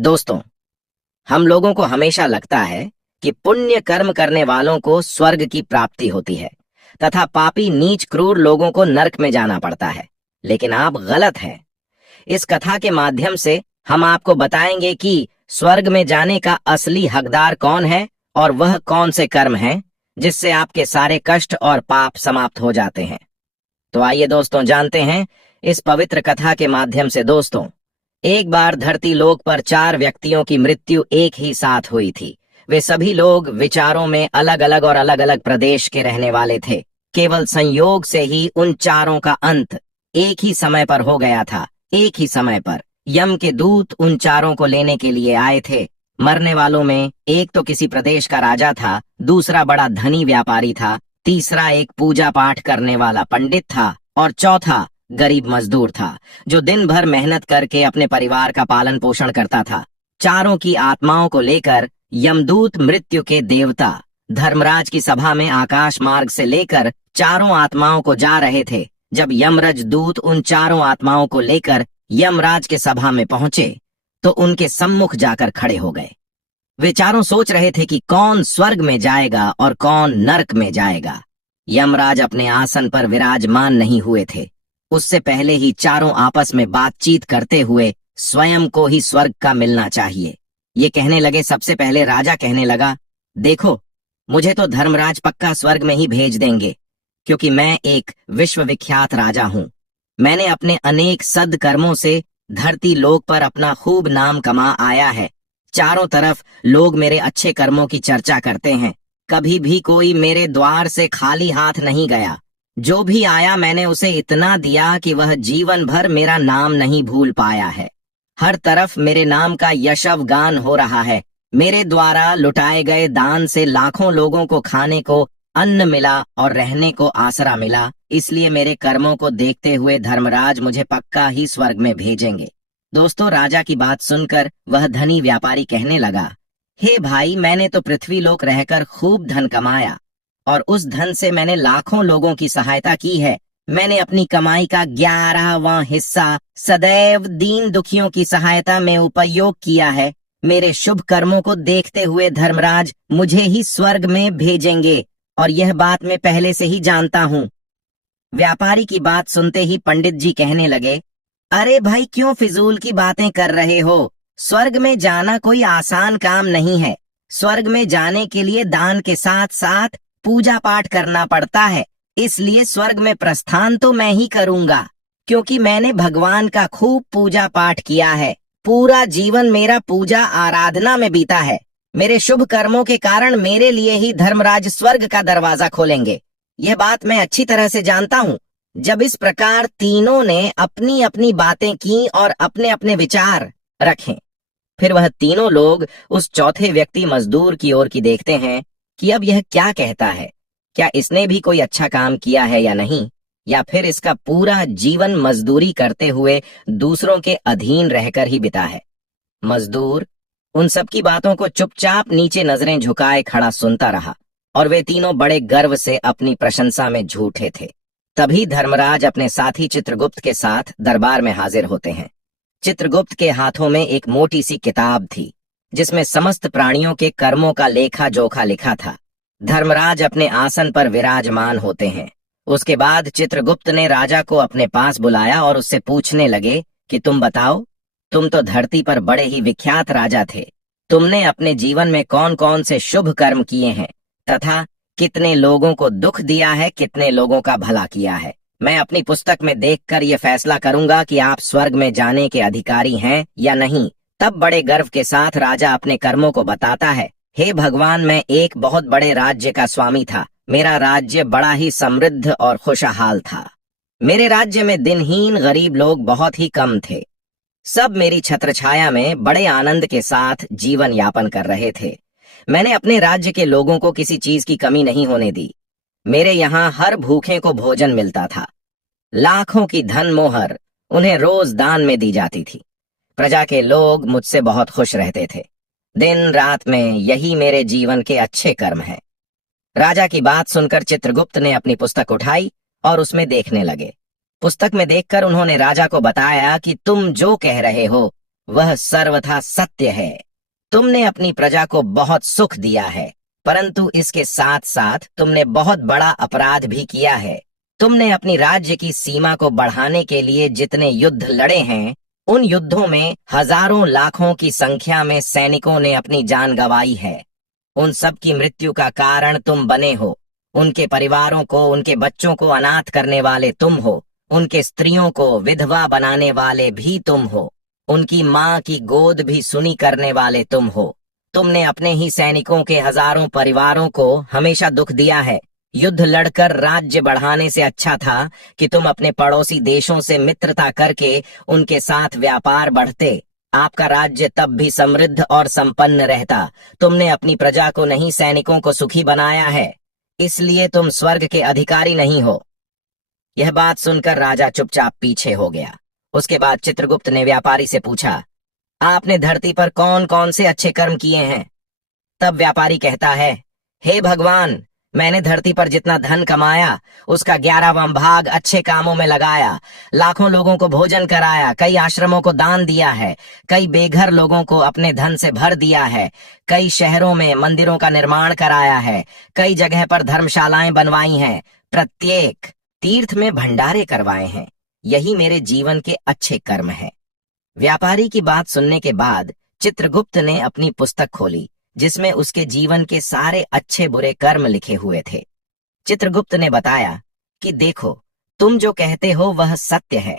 दोस्तों, हम लोगों को हमेशा लगता है कि पुण्य कर्म करने वालों को स्वर्ग की प्राप्ति होती है तथा पापी नीच क्रूर लोगों को नरक में जाना पड़ता है। लेकिन आप गलत हैं। इस कथा के माध्यम से हम आपको बताएंगे कि स्वर्ग में जाने का असली हकदार कौन है और वह कौन से कर्म हैं जिससे आपके सारे कष्ट और पाप समाप्त हो जाते हैं। तो आइए दोस्तों, जानते हैं इस पवित्र कथा के माध्यम से। दोस्तों, एक बार धरती लोक पर 4 व्यक्तियों की मृत्यु एक ही साथ हुई थी। वे सभी लोग विचारों में अलग अलग और अलग अलग प्रदेश के रहने वाले थे। केवल संयोग से ही उन चारों का अंत एक ही समय पर हो गया था। एक ही समय पर यम के दूत उन चारों को लेने के लिए आए थे। मरने वालों में एक तो किसी प्रदेश का राजा था, दूसरा बड़ा धनी व्यापारी था, तीसरा एक पूजा पाठ करने वाला पंडित था और चौथा गरीब मजदूर था जो दिन भर मेहनत करके अपने परिवार का पालन पोषण करता था। चारों की आत्माओं को लेकर यमदूत मृत्यु के देवता धर्मराज की सभा में आकाश मार्ग से लेकर चारों आत्माओं को जा रहे थे। जब यमराज दूत उन चारों आत्माओं को लेकर यमराज के सभा में पहुंचे तो उनके सम्मुख जाकर खड़े हो गए। वे चारों सोच रहे थे कि कौन स्वर्ग में जाएगा और कौन नरक में जाएगा। यमराज अपने आसन पर विराजमान नहीं हुए थे। उससे पहले ही चारों आपस में बातचीत करते हुए स्वयं को ही स्वर्ग का मिलना चाहिए। ये कहने लगे। सबसे पहले राजा कहने लगा, देखो, मुझे तो धर्मराज पक्का स्वर्ग में ही भेज देंगे, क्योंकि मैं एक विश्वविख्यात राजा हूं। मैंने अपने अनेक सद्कर्मों से धरती लोक पर अपना खूब नाम कमा आया है। चारों तरफ लोग मेरे अच्छे कर्मों की चर्चा करते हैं। कभी भी कोई मेरे द्वार से खाली हाथ नहीं गया। जो भी आया मैंने उसे इतना दिया कि वह जीवन भर मेरा नाम नहीं भूल पाया है। हर तरफ मेरे नाम का यशव गान हो रहा है। मेरे द्वारा लुटाए गए दान से लाखों लोगों को खाने को अन्न मिला और रहने को आसरा मिला। इसलिए मेरे कर्मों को देखते हुए धर्मराज मुझे पक्का ही स्वर्ग में भेजेंगे। दोस्तों, राजा की बात सुनकर वह धनी व्यापारी कहने लगा, हे भाई, मैंने तो पृथ्वी लोक रहकर खूब धन कमाया और उस धन से मैंने लाखों लोगों की सहायता की है। मैंने अपनी कमाई का 11वां हिस्सा सदैव दीन दुखियों की सहायता में उपयोग किया है। मेरे शुभ कर्मों को देखते हुए धर्मराज मुझे ही स्वर्ग में भेजेंगे और यह बात मैं पहले से ही जानता हूँ। व्यापारी की बात सुनते ही पंडित जी कहने लगे, अरे भाई, क्यों फिजूल की बातें कर रहे हो? स्वर्ग में जाना कोई आसान काम नहीं है। स्वर्ग में जाने के लिए दान के साथ साथ पूजा पाठ करना पड़ता है। इसलिए स्वर्ग में प्रस्थान तो मैं ही करूंगा, क्योंकि मैंने भगवान का खूब पूजा पाठ किया है। पूरा जीवन मेरा पूजा आराधना में बीता है। मेरे शुभ कर्मों के कारण मेरे लिए ही धर्मराज स्वर्ग का दरवाजा खोलेंगे। यह बात मैं अच्छी तरह से जानता हूँ। जब इस प्रकार तीनों ने अपनी अपनी बातें की और अपने अपने विचार रखे, फिर वह तीनों लोग उस चौथे व्यक्ति मजदूर की ओर की देखते हैं कि अब यह क्या कहता है। क्या इसने भी कोई अच्छा काम किया है या नहीं, या फिर इसका पूरा जीवन मजदूरी करते हुए दूसरों के अधीन रहकर ही बिता है। मजदूर उन सब की बातों को चुपचाप नीचे नजरें झुकाए खड़ा सुनता रहा और वे तीनों बड़े गर्व से अपनी प्रशंसा में झूठे थे। तभी धर्मराज अपने साथी चित्रगुप्त के साथ दरबार में हाजिर होते हैं। चित्रगुप्त के हाथों में एक मोटी सी किताब थी जिसमें समस्त प्राणियों के कर्मों का लेखा जोखा लिखा था। धर्मराज अपने आसन पर विराजमान होते हैं। उसके बाद चित्रगुप्त ने राजा को अपने पास बुलाया और उससे पूछने लगे कि तुम बताओ, तुम तो धरती पर बड़े ही विख्यात राजा थे। तुमने अपने जीवन में कौन कौन से शुभ कर्म किए हैं तथा कितने लोगों को दुख दिया है, कितने लोगों का भला किया है। मैं अपनी पुस्तक में देखकर यह फैसला करूंगा कि आप स्वर्ग में जाने के अधिकारी हैं या नहीं। तब बड़े गर्व के साथ राजा अपने कर्मों को बताता है। हे भगवान, मैं एक बहुत बड़े राज्य का स्वामी था। मेरा राज्य बड़ा ही समृद्ध और खुशहाल था। मेरे राज्य में दिनहीन गरीब लोग बहुत ही कम थे। सब मेरी छत्रछाया में बड़े आनंद के साथ जीवन यापन कर रहे थे। मैंने अपने राज्य के लोगों को किसी चीज की कमी नहीं होने दी। मेरे यहाँ हर भूखे को भोजन मिलता था। लाखों की धन मोहर उन्हें रोज दान में दी जाती थी। प्रजा के लोग मुझसे बहुत खुश रहते थे। दिन रात में यही मेरे जीवन के अच्छे कर्म हैं। राजा की बात सुनकर चित्रगुप्त ने अपनी पुस्तक उठाई और उसमें देखने लगे। पुस्तक में देखकर उन्होंने राजा को बताया कि तुम जो कह रहे हो वह सर्वथा सत्य है। तुमने अपनी प्रजा को बहुत सुख दिया है, परंतु इसके साथ साथ तुमने बहुत बड़ा अपराध भी किया है। तुमने अपनी राज्य की सीमा को बढ़ाने के लिए जितने युद्ध लड़े हैं, उन युद्धों में हजारों लाखों की संख्या में सैनिकों ने अपनी जान गंवाई है। उन सब की मृत्यु का कारण तुम बने हो। उनके परिवारों को, उनके बच्चों को अनाथ करने वाले तुम हो। उनके स्त्रियों को विधवा बनाने वाले भी तुम हो। उनकी माँ की गोद भी सुनी करने वाले तुम हो। तुमने अपने ही सैनिकों के हजारों परिवारों को हमेशा दुख दिया है। युद्ध लड़कर राज्य बढ़ाने से अच्छा था कि तुम अपने पड़ोसी देशों से मित्रता करके उनके साथ व्यापार बढ़ते। आपका राज्य तब भी समृद्ध और संपन्न रहता। तुमने अपनी प्रजा को नहीं, सैनिकों को सुखी बनाया है, इसलिए तुम स्वर्ग के अधिकारी नहीं हो। यह बात सुनकर राजा चुपचाप पीछे हो गया। उसके बाद चित्रगुप्त ने व्यापारी से पूछा, आपने धरती पर कौन कौन से अच्छे कर्म किए हैं? तब व्यापारी कहता है, हे भगवान, मैंने धरती पर जितना धन कमाया उसका 11वां भाग अच्छे कामों में लगाया। लाखों लोगों को भोजन कराया, कई आश्रमों को दान दिया है, कई बेघर लोगों को अपने धन से भर दिया है, कई शहरों में मंदिरों का निर्माण कराया है, कई जगह पर धर्मशालाएं बनवाई हैं, प्रत्येक तीर्थ में भंडारे करवाए हैं। यही मेरे जीवन के अच्छे कर्म हैं। व्यापारी की बात सुनने के बाद चित्रगुप्त ने अपनी पुस्तक खोली, जिसमें उसके जीवन के सारे अच्छे बुरे कर्म लिखे हुए थे। चित्रगुप्त ने बताया कि देखो, तुम जो कहते हो वह सत्य है।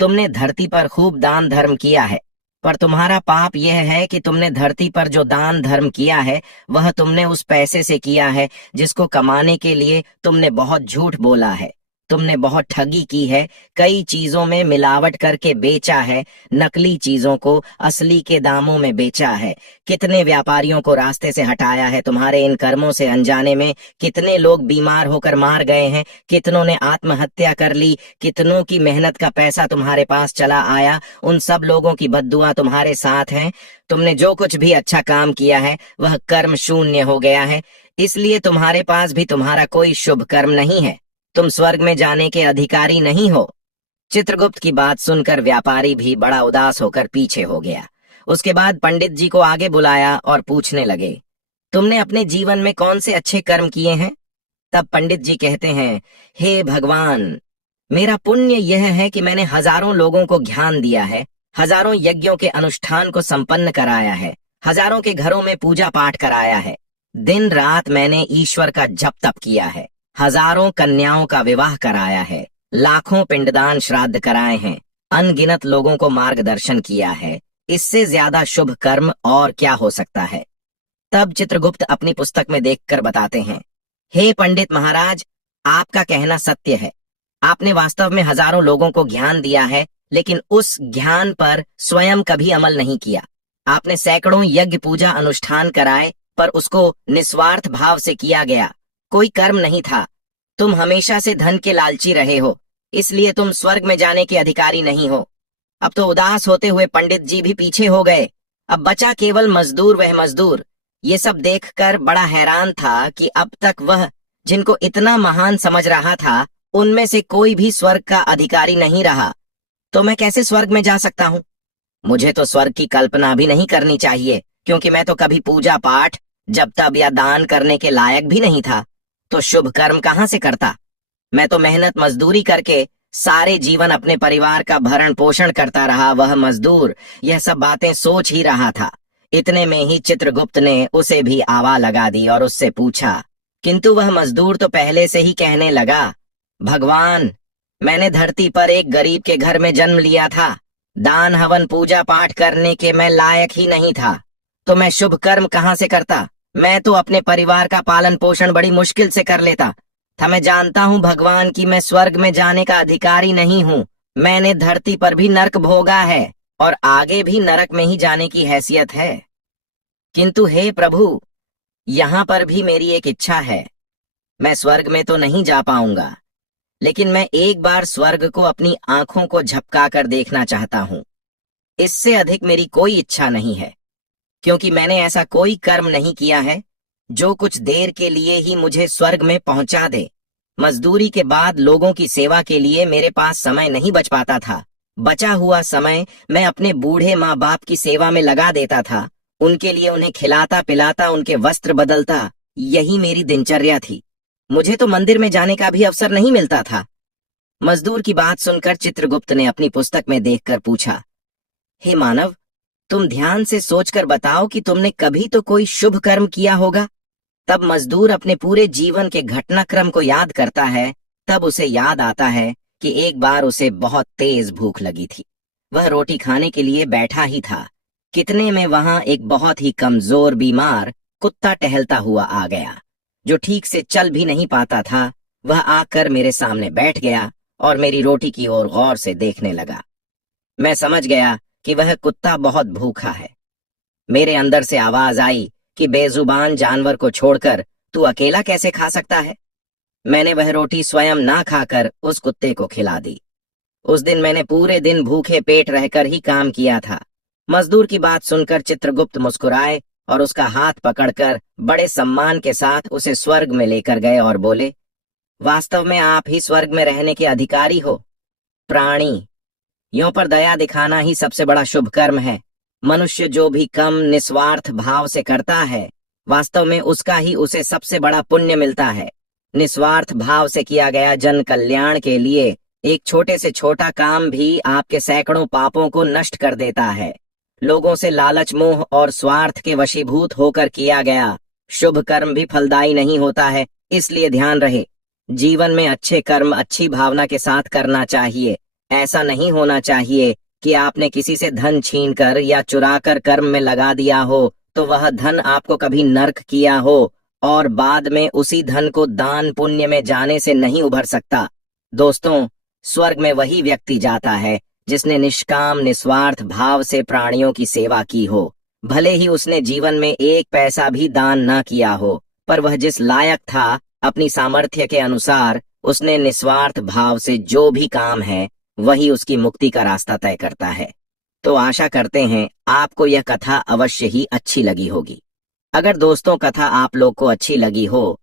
तुमने धरती पर खूब दान धर्म किया है, पर तुम्हारा पाप यह है कि तुमने धरती पर जो दान धर्म किया है वह तुमने उस पैसे से किया है जिसको कमाने के लिए तुमने बहुत झूठ बोला है। तुमने बहुत ठगी की है, कई चीजों में मिलावट करके बेचा है, नकली चीजों को असली के दामों में बेचा है। कितने व्यापारियों को रास्ते से हटाया है तुम्हारे इन कर्मों से अनजाने में। कितने लोग बीमार होकर मार गए हैं, कितनों ने आत्महत्या कर ली, कितनों की मेहनत का पैसा तुम्हारे पास चला आया। उन सब लोगों की बद्दुआ तुम्हारे साथ हैं। तुमने जो कुछ भी अच्छा काम किया है वह कर्म शून्य हो गया है, इसलिए तुम्हारे पास भी तुम्हारा कोई शुभ कर्म नहीं है। तुम स्वर्ग में जाने के अधिकारी नहीं हो। चित्रगुप्त की बात सुनकर व्यापारी भी बड़ा उदास होकर पीछे हो गया। उसके बाद पंडित जी को आगे बुलाया और पूछने लगे, तुमने अपने जीवन में कौन से अच्छे कर्म किए हैं? तब पंडित जी कहते हैं, हे भगवान, मेरा पुण्य यह है कि मैंने हजारों लोगों को ज्ञान दिया है, हजारों यज्ञों के अनुष्ठान को संपन्न कराया है, हजारों के घरों में पूजा पाठ कराया है, दिन रात मैंने ईश्वर का जप तप किया है, हजारों कन्याओं का विवाह कराया है, लाखों पिंडदान श्राद्ध कराए हैं, अनगिनत लोगों को मार्गदर्शन किया है। इससे ज्यादा शुभ कर्म और क्या हो सकता है? तब चित्रगुप्त अपनी पुस्तक में देखकर बताते हैं, हे पंडित महाराज, आपका कहना सत्य है। आपने वास्तव में हजारों लोगों को ज्ञान दिया है, लेकिन उस ज्ञान पर स्वयं कभी अमल नहीं किया। आपने सैकड़ों यज्ञ पूजा अनुष्ठान कराए, पर उसको निस्वार्थ भाव से किया गया, कोई कर्म नहीं था। तुम हमेशा से धन के लालची रहे हो, इसलिए तुम स्वर्ग में जाने के अधिकारी नहीं हो। अब तो उदास होते हुए पंडित जी भी पीछे हो गए। अब बचा केवल मजदूर, वह मजदूर ये सब देखकर बड़ा हैरान था कि अब तक वह जिनको इतना महान समझ रहा था, उनमें से कोई भी स्वर्ग का अधिकारी नहीं रहा। तो मैं कैसे स्वर्ग में जा सकता हूँ? मुझे तो स्वर्ग की कल्पना भी नहीं करनी चाहिए, क्योंकि मैं तो कभी पूजा पाठ, जप तप या दान करने के लायक भी नहीं था। तो शुभ कर्म कहाँ से करता? मैं तो मेहनत मजदूरी करके सारे जीवन अपने परिवार का भरण पोषण करता रहा। वह मजदूर यह सब बातें सोच ही रहा था। इतने में ही चित्रगुप्त ने उसे भी आवा लगा दी और उससे पूछा, किंतु वह मजदूर तो पहले से ही कहने लगा, भगवान, मैंने धरती पर एक गरीब के घर में जन्म लिया था। दान हवन पूजा पाठ करने के मैं लायक ही नहीं था, तो मैं शुभ कर्म कहाँ से करता? मैं तो अपने परिवार का पालन पोषण बड़ी मुश्किल से कर लेता था। मैं जानता हूँ भगवान कि मैं स्वर्ग में जाने का अधिकारी नहीं हूँ। मैंने धरती पर भी नरक भोगा है और आगे भी नरक में ही जाने की हैसियत है। किंतु हे प्रभु, यहाँ पर भी मेरी एक इच्छा है। मैं स्वर्ग में तो नहीं जा पाऊंगा, लेकिन मैं एक बार स्वर्ग को अपनी आंखों को झपका कर देखना चाहता हूँ। इससे अधिक मेरी कोई इच्छा नहीं है, क्योंकि मैंने ऐसा कोई कर्म नहीं किया है जो कुछ देर के लिए ही मुझे स्वर्ग में पहुंचा दे। मजदूरी के बाद लोगों की सेवा के लिए मेरे पास समय नहीं बच पाता था। बचा हुआ समय मैं अपने बूढ़े माँ बाप की सेवा में लगा देता था। उनके लिए उन्हें खिलाता पिलाता, उनके वस्त्र बदलता, यही मेरी दिनचर्या थी। मुझे तो मंदिर में जाने का भी अवसर नहीं मिलता था। मजदूर की बात सुनकर चित्रगुप्त ने अपनी पुस्तक में देखकर पूछा, हे मानव, तुम ध्यान से सोचकर बताओ कि तुमने कभी तो कोई शुभ कर्म किया होगा। तब मजदूर अपने पूरे जीवन के घटनाक्रम को याद करता है। तब उसे याद आता है कि एक बार उसे बहुत तेज भूख लगी थी। वह रोटी खाने के लिए बैठा ही था, कितने में वहां एक बहुत ही कमजोर बीमार कुत्ता टहलता हुआ आ गया, जो ठीक से चल भी नहीं पाता था। वह आकर मेरे सामने बैठ गया और मेरी रोटी की ओर गौर से देखने लगा। मैं समझ गया कि वह कुत्ता बहुत भूखा है। मेरे अंदर से आवाज आई कि बेजुबान जानवर को छोड़कर तू अकेला कैसे खा सकता है। मैंने वह रोटी स्वयं ना खाकर उस कुत्ते को खिला दी। उस दिन मैंने पूरे दिन भूखे पेट रहकर ही काम किया था। मजदूर की बात सुनकर चित्रगुप्त मुस्कुराए और उसका हाथ पकड़कर बड़े सम्मान के साथ उसे स्वर्ग में लेकर गए और बोले, वास्तव में आप ही स्वर्ग में रहने के अधिकारी हो। प्राणी, यों पर दया दिखाना ही सबसे बड़ा शुभ कर्म है। मनुष्य जो भी कम निस्वार्थ भाव से करता है, वास्तव में उसका ही उसे सबसे बड़ा पुण्य मिलता है। निस्वार्थ भाव से किया गया जन कल्याण के लिए एक छोटे से छोटा काम भी आपके सैकड़ों पापों को नष्ट कर देता है। लोगों से लालच, मोह और स्वार्थ के वशीभूत होकर किया गया शुभ कर्म भी फलदायी नहीं होता है। इसलिए ध्यान रहे, जीवन में अच्छे कर्म अच्छी भावना के साथ करना चाहिए। ऐसा नहीं होना चाहिए कि आपने किसी से धन छीनकर या चुराकर कर्म में लगा दिया हो तो वह धन आपको कभी नर्क किया हो और बाद में उसी धन को दान पुण्य में जाने से नहीं उभर सकता। दोस्तों, स्वर्ग में वही व्यक्ति जाता है जिसने निष्काम निस्वार्थ भाव से प्राणियों की सेवा की हो। भले ही उसने जीवन में एक पैसा भी दान ना किया हो, पर वह जिस लायक था, अपनी सामर्थ्य के अनुसार उसने निस्वार्थ भाव से जो भी काम है वही उसकी मुक्ति का रास्ता तय करता है। तो आशा करते हैं आपको यह कथा अवश्य ही अच्छी लगी होगी। अगर दोस्तों कथा आप लोग को अच्छी लगी हो